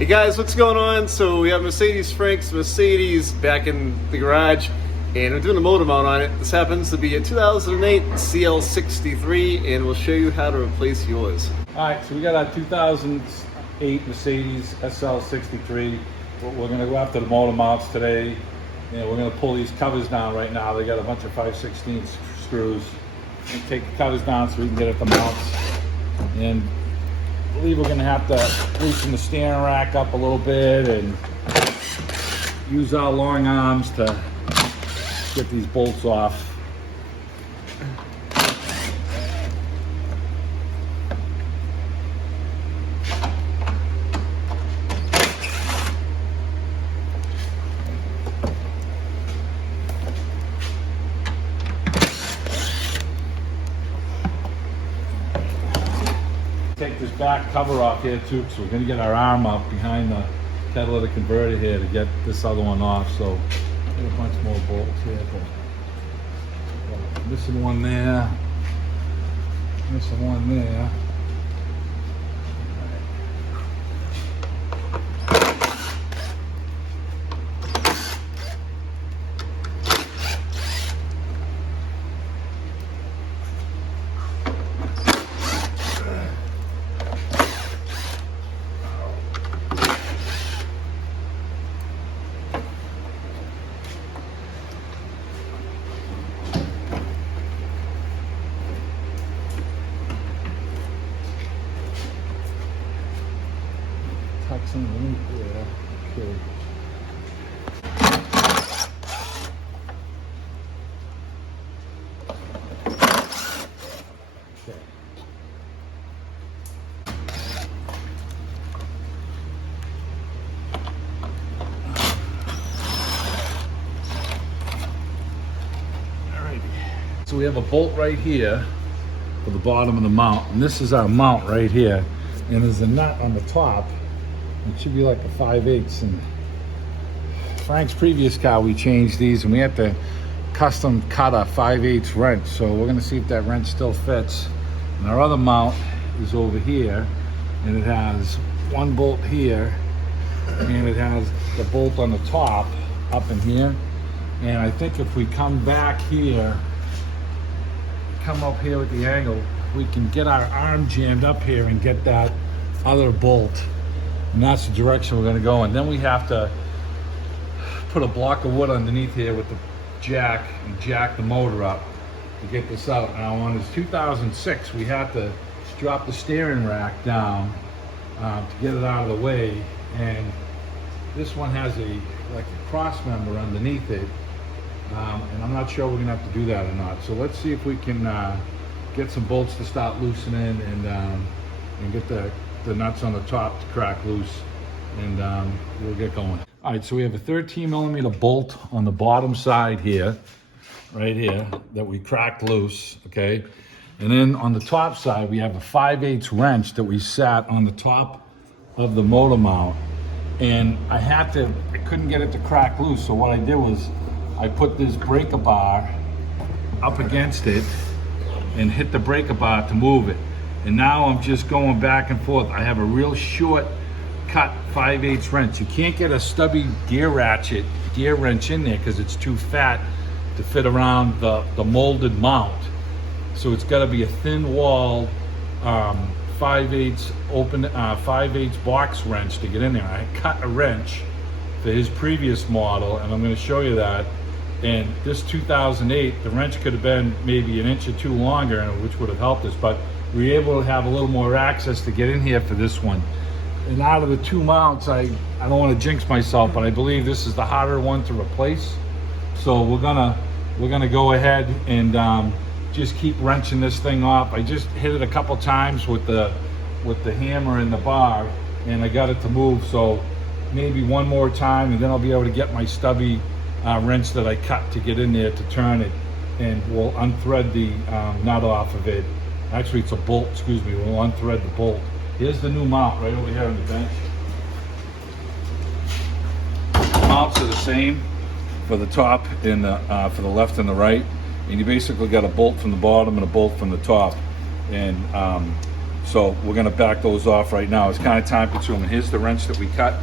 Hey guys, what's going on? So we have Frank's Mercedes back in the garage, and we're doing a motor mount on it. This happens to be a 2008 CL63, and we'll show you how to replace yours. Alright, so we got our 2008 Mercedes SL63. We're going to go after the motor mounts today, and we're going to pull these covers down right now. They got a bunch of 5/16 screws. And take the covers down so we can get at the mounts. And I believe we're going to have to loosen the steering rack up a little bit and use our long arms to get these bolts off. Take this back cover off here too, so we're going to get our arm up behind the catalytic converter here to get this other one off. So get a bunch more bolts here. Missing one there, missing one there. Tucks underneath there. Okay. So we have a bolt right here for the bottom of the mount, and this is our mount right here, and there's a nut on the top. It should be like a 5/8, and Frank's previous car we changed these, and we had to custom cut a 5/8 wrench, so we're going to see if that wrench still fits. And our other mount is over here, and it has one bolt here, and it has the bolt on the top up in here. And I think if we come back here, come up here with the angle, we can get our arm jammed up here and get that other bolt, and that's the direction we're going to go in. Then we have to put a block of wood underneath here with the jack and jack the motor up to get this out. Now on this 2006 we had to drop the steering rack down to get it out of the way, and this one has like a cross member underneath it. And I'm not sure we're gonna have to do that or not. So let's see if we can get some bolts to start loosening and get the nuts on the top to crack loose, and we'll get going. All right, so we have a 13mm bolt on the bottom side here, right here, that we cracked loose, okay? And then on the top side, we have a 5/8 wrench that we sat on the top of the motor mount. And I couldn't get it to crack loose, so what I did was I put this breaker bar up against it and hit the breaker bar to move it. And now I'm just going back and forth. I have a real short cut 5/8 wrench. You can't get a stubby gear wrench in there because it's too fat to fit around the molded mount. So it's got to be a thin wall 5/8 open 5/8 box wrench to get in there. I cut a wrench for his previous model, and I'm going to show you that. And this 2008, the wrench could have been maybe an inch or two longer, which would have helped us, but we were able to have a little more access to get in here for this one. And out of the two mounts, I don't want to jinx myself, but I believe this is the harder one to replace. So we're gonna go ahead and just keep wrenching this thing off. I just hit it a couple times with the hammer and the bar, and I got it to move. So maybe one more time, and then I'll be able to get my stubby wrench that I cut to get in there to turn it, and we'll unthread the nut off of it. Actually, it's a bolt, excuse me. We'll unthread the bolt. Here's the new mount right over here on the bench. The mounts are the same for the top and for the left and the right. And you basically got a bolt from the bottom and a bolt from the top. And So we're gonna back those off right now. It's kind of time consuming. Here's the wrench that we cut.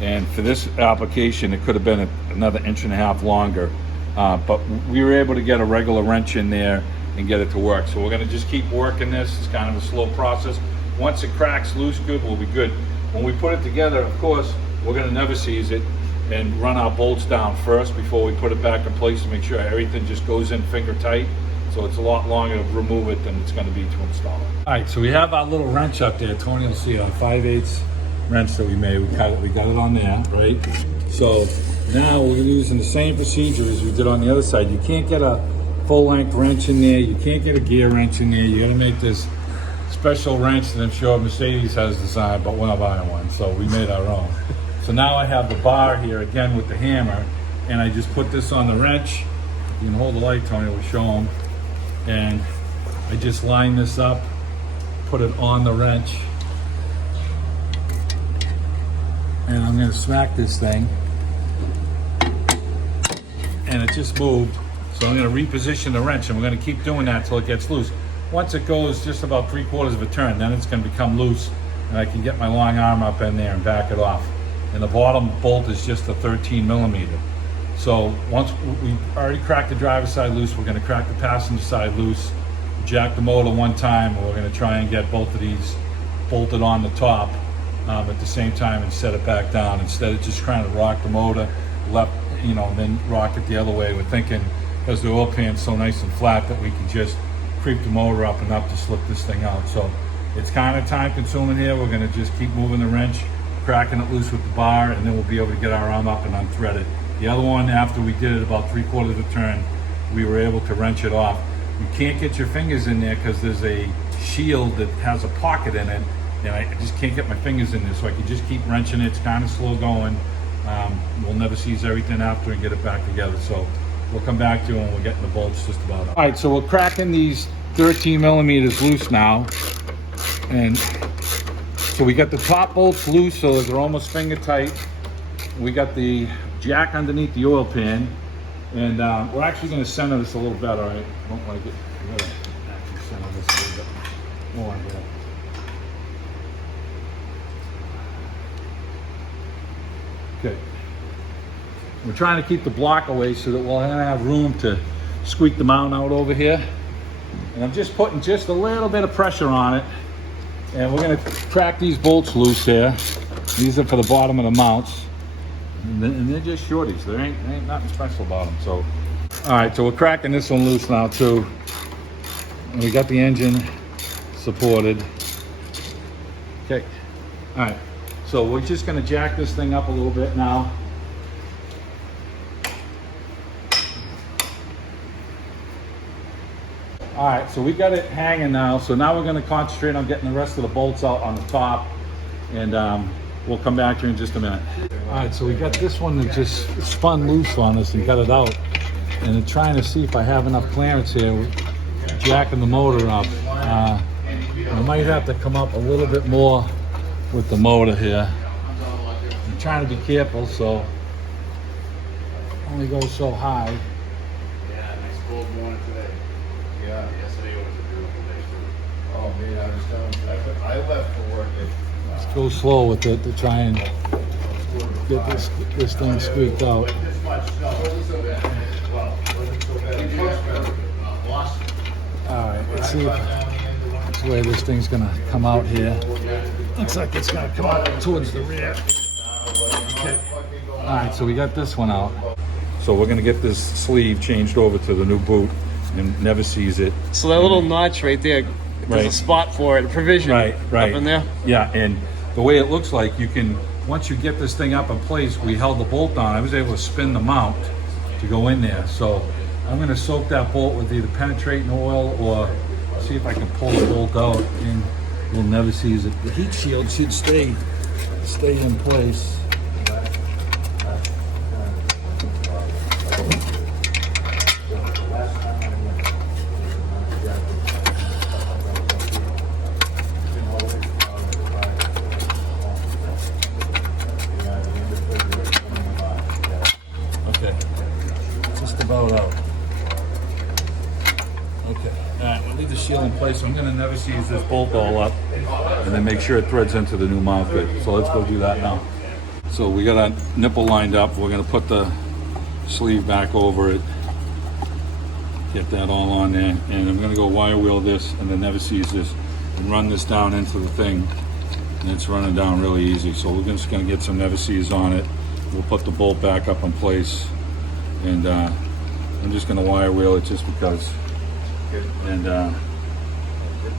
And for this application, it could have been another 1.5 inches longer. But we were able to get a regular wrench in there and get it to work. So we're gonna just keep working this. It's kind of a slow process. Once it cracks loose good, we'll be good. When we put it together, of course, we're gonna never seize it and run our bolts down first before we put it back in place to make sure everything just goes in finger tight. So it's a lot longer to remove it than it's gonna be to install it. All right, so we have our little wrench up there. Tony will see our 5/8 wrench that we made. We got it on there, right? So now we're using the same procedure as we did on the other side. You can't get a full-length wrench in there. You can't get a gear wrench in there. You gotta make this special wrench that I'm sure Mercedes has designed, but we're not buying one, so we made our own. So now I have the bar here again with the hammer, and I just put this on the wrench. You can hold the light, Tony, we'll show them. And I just line this up, put it on the wrench, and I'm gonna smack this thing, and it just moved. So I'm gonna reposition the wrench, and we're gonna keep doing that till it gets loose. Once it goes just about 3/4 of a turn, then it's gonna become loose, and I can get my long arm up in there and back it off. And the bottom bolt is just a 13mm. So once we already cracked the driver's side loose, we're gonna crack the passenger side loose, jack the motor one time, and we're gonna try and get both of these bolted on the top at the same time and set it back down instead of just trying to rock the motor left, then rock it the other way. We're thinking, because the oil pan's so nice and flat, that we can just creep the motor up enough to slip this thing out. So it's kind of time consuming here. We're gonna just keep moving the wrench, cracking it loose with the bar, and then we'll be able to get our arm up and unthread it. The other one, after we did it about 3/4 of a turn, we were able to wrench it off. You can't get your fingers in there because there's a shield that has a pocket in it, and I just can't get my fingers in there, so I can just keep wrenching it. It's kind of slow going. We'll never seize everything after and get it back together. So we'll come back to you when we're getting the bolts just about up. All right, so we're cracking these 13mm loose now. And so we got the top bolts loose, so they're almost finger tight. We got the jack underneath the oil pan, and we're actually going to center this a little better. I don't want to get rid of it. Actually center this a little bit more here. Okay. We're trying to keep the block away so that we'll have room to squeak the mount out over here. And I'm just putting just a little bit of pressure on it. And we're going to crack these bolts loose here. These are for the bottom of the mounts. And they're just shorties. There ain't nothing special about them. So, all right, so we're cracking this one loose now too. And we got the engine supported. Okay, all right. So we're just gonna jack this thing up a little bit now. All right, so we got it hanging now. So now we're gonna concentrate on getting the rest of the bolts out on the top, and we'll come back to you in just a minute. All right, so we got this one that just spun loose on us and got it out. And I'm trying to see if I have enough clearance here. We're jacking the motor up. I might have to come up a little bit more with the motor here. I'm trying to be careful, so only go so high. Yeah, nice cold morning today. Yeah, yesterday was a beautiful day too. Oh man, I was telling you, I left for work at Let's go slow with it to try and get this thing squeaked out. this much snow. Wasn't so bad. Well, wasn't so bad. All right, let's see which way this thing's gonna come out here. Looks like it's gonna come out towards the rear. Okay. All right, so we got this one out. So we're gonna get this sleeve changed over to the new boot and never seize it. So that little notch right there, there's a spot for it, a provision Right. up in there. Yeah, and the way it looks like, you can, once you get this thing up in place, we held the bolt on. I was able to spin the mount to go in there. So I'm gonna soak that bolt with either penetrating oil or see if I can pull the bolt out and we'll never seize it. The heat shield should stay in place. Okay, just about out. Okay, all right, we'll leave the seal in place. I'm gonna never seize this bolt all up and then make sure it threads into the new mount good. So let's go do that now. So we got our nipple lined up. We're gonna put the sleeve back over it. Get that all on there. And I'm gonna go wire wheel this and then never seize this and run this down into the thing. And it's running down really easy. So we're just gonna get some never seize on it. We'll put the bolt back up in place. And I'm just gonna wire wheel it just because. And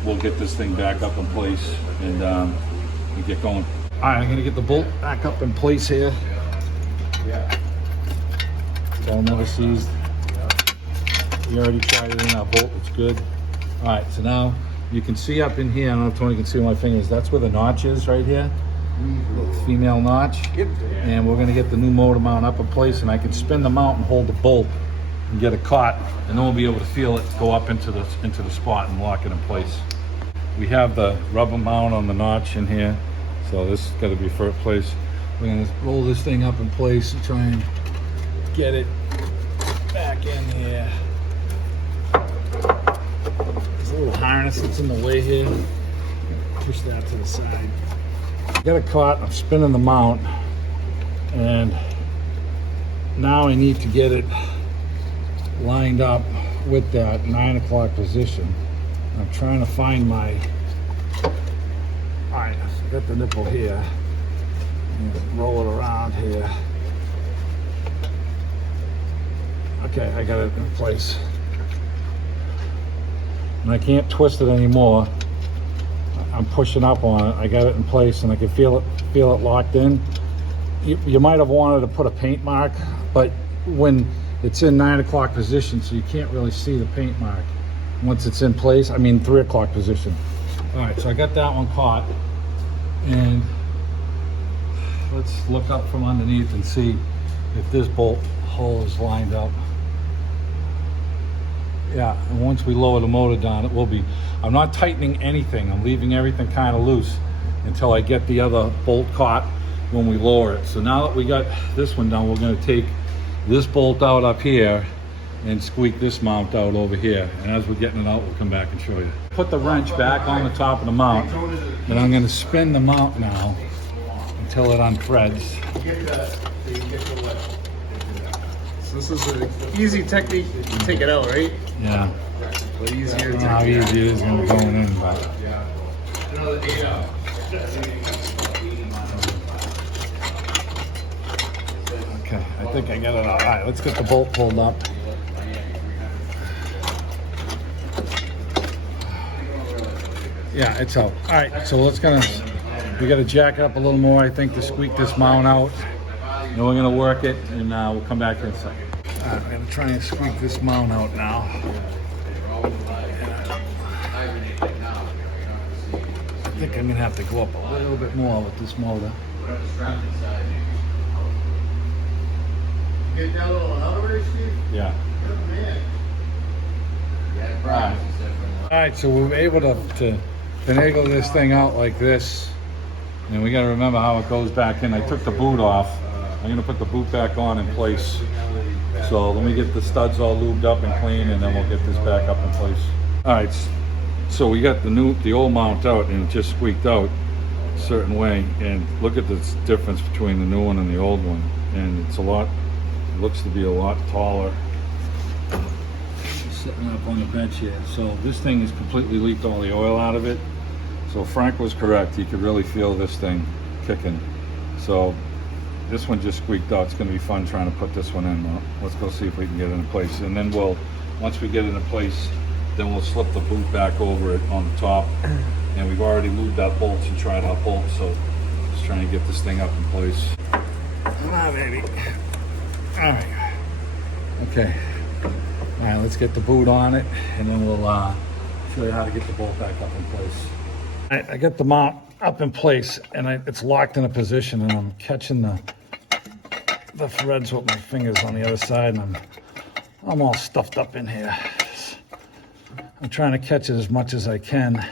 we'll get this thing back up in place and we get going. All right, I'm gonna get the bolt back up in place here. It's all never seized. We already tried it in our bolt, it's good. All right, so now you can see up in here, I don't know if Tony can see my fingers, that's where the notch is right here. The female notch. And we're gonna get the new motor mount up in place and I can spin the mount and hold the bolt and get it caught, and then we'll be able to feel it go up into the spot and lock it in place. We have the rubber mount on the notch in here, so this is got to be first place. We're gonna roll this thing up in place and try and get it back in here. There's a little harness that's in the way here. Push that to the side. Got it caught. I'm spinning the mount, and now I need to get it lined up with that 9 o'clock position. I'm trying to find my, all right, I got the nipple here. Roll it around here. Okay, I got it in place. And I can't twist it anymore. I'm pushing up on it. I got it in place and I can feel it locked in. You might have wanted to put a paint mark, but when it's in 9 o'clock position, so you can't really see the paint mark once it's in place. I mean 3 o'clock position. All right, so I got that one caught, and let's look up from underneath and see if this bolt hole is lined up. Yeah, and once we lower the motor down, it will be. I'm not tightening anything. I'm leaving everything kind of loose until I get the other bolt caught when we lower it. So now that we got this one done, we're going to take this bolt out up here and squeak this mount out over here. And as we're getting it out, we'll come back and show you. Put the wrench back on the top of the mount, and I'm going to spin the mount now until it unthreads. So this is an easy technique to take it out, right? Yeah. But easier I don't to know how easy it is going to go in, but. Okay, I think I got it out. All right, let's get the bolt pulled up. Yeah, it's out. All right, so we got to jack it up a little more, I think, to squeak this mount out. And we're going to work it, and we'll come back in a second. All right, I'm going to try and squeak this mount out now. I think I'm going to have to go up a little bit more with this motor. Get down a little another way, Steve? Yeah. Good man. Yeah, all right, so we were able to finagle this thing out like this, and we got to remember how it goes back in. I took the boot off. I'm going to put the boot back on in place. So let me get the studs all lubed up and clean, and then we'll get this back up in place. All right, so we got the old mount out, and it just squeaked out a certain way. And look at this difference between the new one and the old one, and it's looks to be a lot taller. Sitting up on the bench here. So this thing has completely leaked all the oil out of it. So Frank was correct. He could really feel this thing kicking. So this one just squeaked out. It's going to be fun trying to put this one in. Let's go see if we can get it in place. And then once we get it in place, then we'll slip the boot back over it on the top. And we've already lubed out bolts and tried out bolts. So just trying to get this thing up in place. Come on, baby. All right. Okay. All right, let's get the boot on it, and then we'll show you how to get the bolt back up in place. All right, I got the mount up in place, and it's locked in a position, and I'm catching the threads with my fingers on the other side, and I'm all stuffed up in here. I'm trying to catch it as much as I can,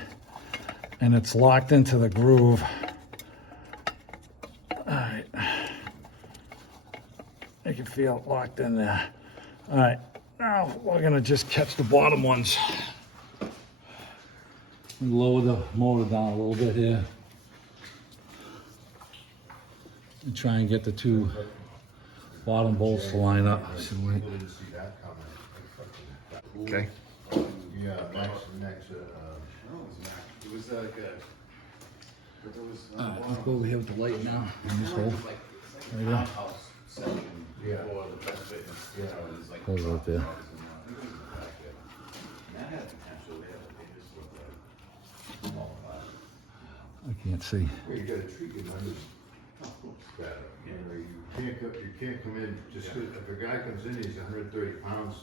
and it's locked into the groove. All right. I can feel it locked in there. All right. Now we're gonna just catch the bottom ones. Lower the motor down a little bit here. And try and get the two bottom bolts to line up. So wait. Didn't see that coming. Okay. Yeah, next, No, it was Mac. It was like a. But there was. Let's go over here with the light now in this hole. It's like There you go. house section Yeah. before the best fitness. Yeah. So it was like. Goes right there. And that had potential there, but they just looked like. Small class. I can't see. well, you gotta treat your money better. You know, you can't come in, just 'cause if a guy comes in, he's 130 pounds,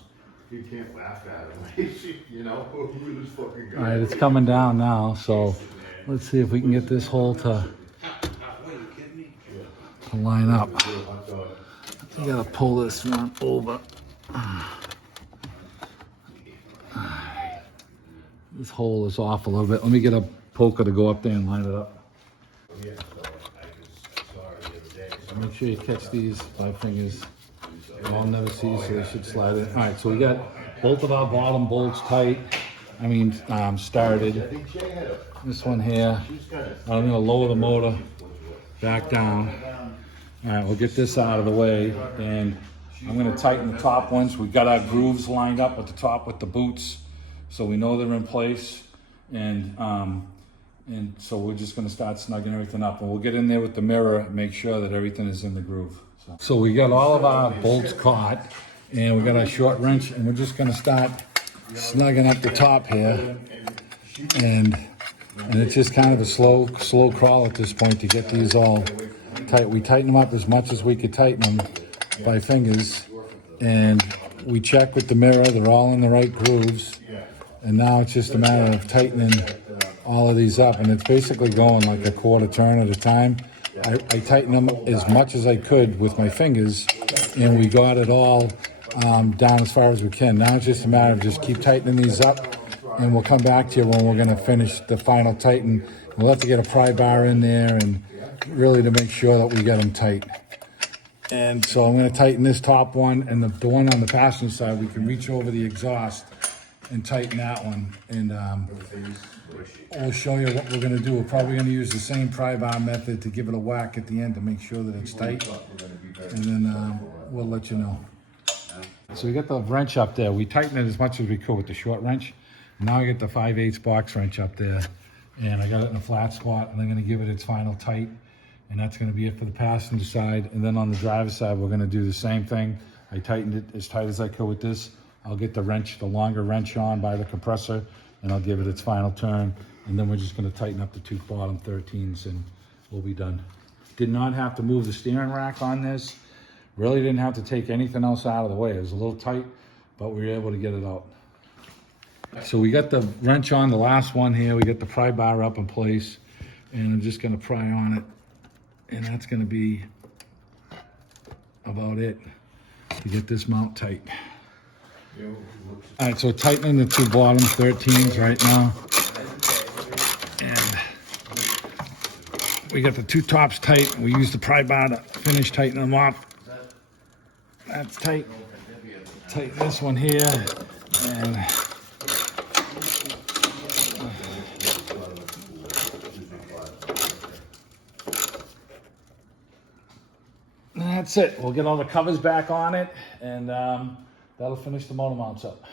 you can't laugh at him. You know, who this fucking guy? All right, it's coming down now, so let's see if we can get this hole to line up. You gotta pull this one over. This hole is off a little bit. Let me get a poker to go up there and line it up. Yeah, so I saw it the other day. Make sure you catch these 5 fingers. All never see, so they should slide in. All right, so we got both of our bottom bolts tight. Started. I think Jay had a, This one here. she's got a. I'm gonna lower the motor back down. All right, we'll get this out of the way, and I'm gonna tighten the top ones. We got our grooves lined up at the top with the boots, so we know they're in place. And so we're just gonna start snugging everything up, and we'll get in there with the mirror and make sure that everything is in the groove. So we got all of our bolts caught, and we got our short wrench, and we're just gonna start snugging up the top here. And it's just kind of a slow crawl at this point to get these all tight. We tighten them up as much as we could tighten them by fingers, and we check with the mirror, they're all in the right grooves. And now it's just a matter of tightening all of these up, and it's basically going like a quarter turn at a time. I tightened them as much as I could with my fingers, and we got it all down as far as we can. Now it's just a matter of just keep tightening these up, and we'll come back to you when we're gonna finish the final tighten. We'll have to get a pry bar in there and really to make sure that we get them tight. And so I'm gonna tighten this top one, and the one on the passenger side, we can reach over the exhaust and tighten that one. And we'll show you what we're gonna do. We're probably gonna use the same pry bar method to give it a whack at the end to make sure that it's tight. And then we'll let you know. So we got the wrench up there. We tightened it as much as we could with the short wrench. Now I get the 5/8 box wrench up there, and I got it in a flat spot, and I'm gonna give it its final tight. And that's gonna be it for the passenger side. And then on the driver's side, we're gonna do the same thing. I tightened it as tight as I could with this. I'll get the wrench, the longer wrench on by the compressor, and I'll give it its final turn. And then we're just gonna tighten up the two bottom 13s, and we'll be done. Did not have to move the steering rack on this. Really didn't have to take anything else out of the way. It was a little tight, but we were able to get it out. So we got the wrench on the last one here. We got the pry bar up in place, and I'm just gonna pry on it. And that's gonna be about it to get this mount tight. All right, so tightening the two bottom 13s right now. And we got the two tops tight. We use the pry bar to finish tightening them off. That's tight. Tighten this one here. And that's it. We'll get all the covers back on it, and that'll finish the motor mounts up.